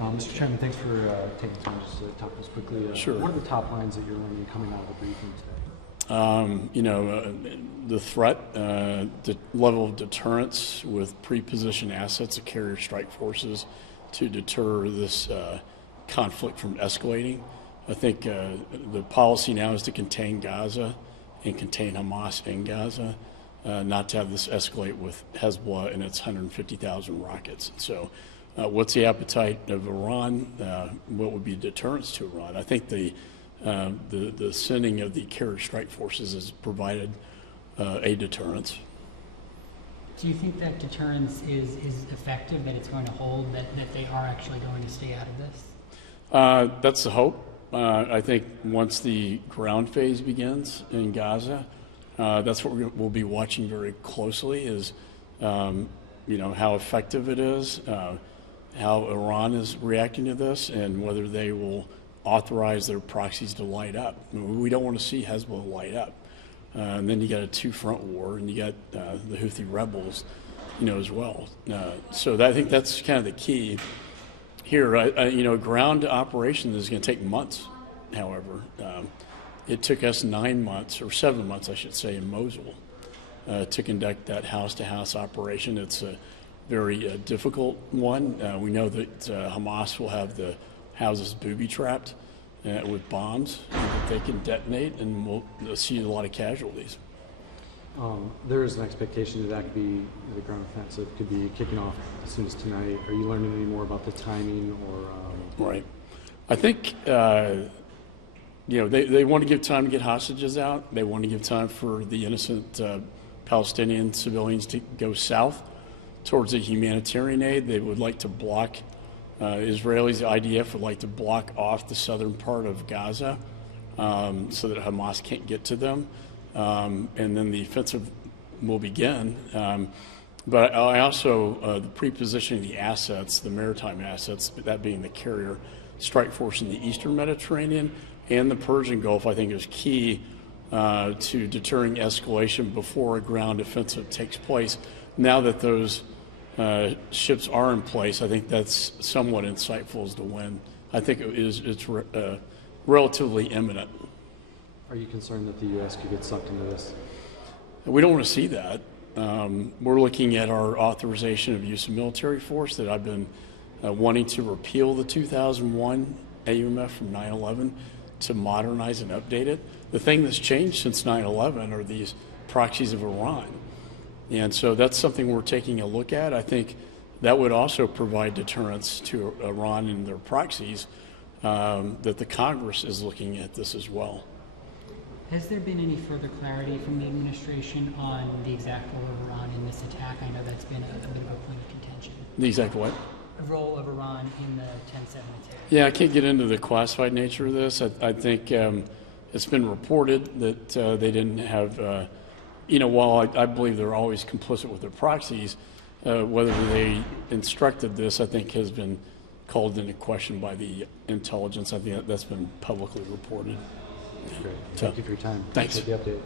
Mr. Chairman, thanks for taking the time just to talk to us quickly. Sure. What are the top lines that you're learning coming out of the briefing today? The threat, the level of deterrence with pre-positioned assets of carrier strike forces to deter this conflict from escalating. I think the policy now is to contain Gaza and contain Hamas in Gaza, not to have this escalate with Hezbollah and its 150,000 rockets. So what's the appetite of Iran? What would be deterrence to Iran? I think the sending of the carrier strike forces has provided a deterrence. Do you think that deterrence is effective, that it's going to hold, that they are actually going to stay out of this? That's the hope. I think once the ground phase begins in Gaza, that's what we'll be watching very closely is, how effective it is, how Iran is reacting to this, and whether they will authorize their proxies to light up. We don't want to see Hezbollah light up. And then you got a two-front war, and you got the Houthi rebels, as well. So I think that's kind of the key here. Ground operation is going to take months. However, it took us 9 months, or 7 months, I should say, in Mosul to conduct that house-to-house operation. It's a very difficult one. We know that Hamas will have the houses booby-trapped with bombs that they can detonate, and we'll see a lot of casualties. There is an expectation that could be, the ground offensive could be kicking off as soon as tonight. Are you learning any more about the timing or? Right. I think, they want to give time to get hostages out. They want to give time for the innocent Palestinian civilians to go south towards the humanitarian aid. They would like to block, Israelis, the IDF would like to block off the southern part of Gaza so that Hamas can't get to them. And then the offensive will begin. But I also, the pre-positioning the assets, the maritime assets, that being the carrier strike force in the Eastern Mediterranean and the Persian Gulf, I think is key to deterring escalation before a ground offensive takes place. Now that those ships are in place, I think that's somewhat insightful as to when. I think it's relatively imminent. Are you concerned that the U.S. could get sucked into this? We don't want to see that. We're looking at our authorization of use of military force that I've been wanting to repeal the 2001 AUMF from 9/11 to modernize and update it. The thing that's changed since 9/11 are these proxies of Iran. And so that's something we're taking a look at. I think that would also provide deterrence to Iran and their proxies, that the Congress is looking at this as well. Has there been any further clarity from the administration on the exact role of Iran in this attack? I know that's been a bit of a point of contention. The exact what? The role of Iran in the 10/7 attack. Yeah, I can't get into the classified nature of this. I think it's been reported that they didn't have, while I believe they're always complicit with their proxies, whether they instructed this, I think, has been called into question by the intelligence. I think that's been publicly reported. Great. Thank you for your time. Thanks. Appreciate the update.